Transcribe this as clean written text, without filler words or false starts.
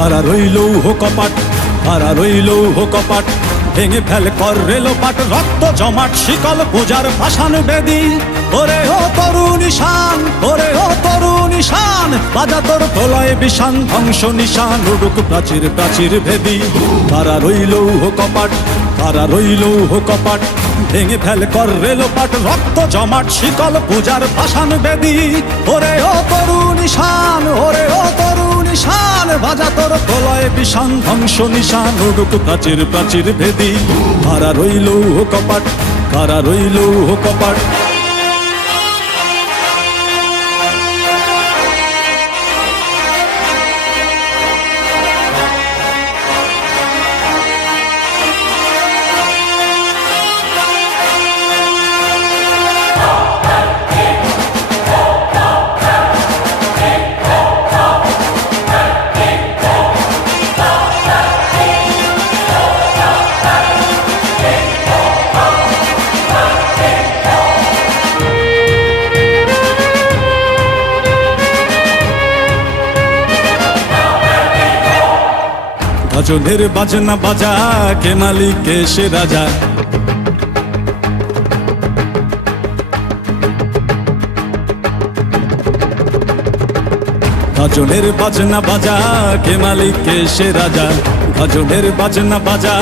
খাড়া রইল কপাট, খাড়া রইল কপাট, ভেঙে ফেল কর রেলোপাট, রক্ত জমাট শিকল পূজার পাষাণ বেদী। ওরে ও তরুণ ঈশান, ওরে ও তরুণ ঈশান, বাজা তোর প্রলয় বিষান, ধ্বংস নিশান উড়ুক প্রাচীর প্রাচীর ভেদী। খাড়া রইল কপাট, খাড়া রইল কপাট, ভেঙে ফেল কর রেলোপাট, রক্ত জমাট শিকল পূজার পাষাণ বেদী। ওরে ও তরুণ ঈশান, ওরে ও তরুণ ঈশান, বাজা তোর প্রলয় বিষান, ধ্বংস নিশান উড়ুক প্রাচীর প্রাচীর ভেদী। খাড়া রইল কপাট, খাড়া রইল কপাট। গাজনের বাজনা বাজা, কে মালিক কে সে রাজা। গাজনের বাজনা বাজা, কে মালিক কে সে রাজা। গাজনের বাজনা বাজা।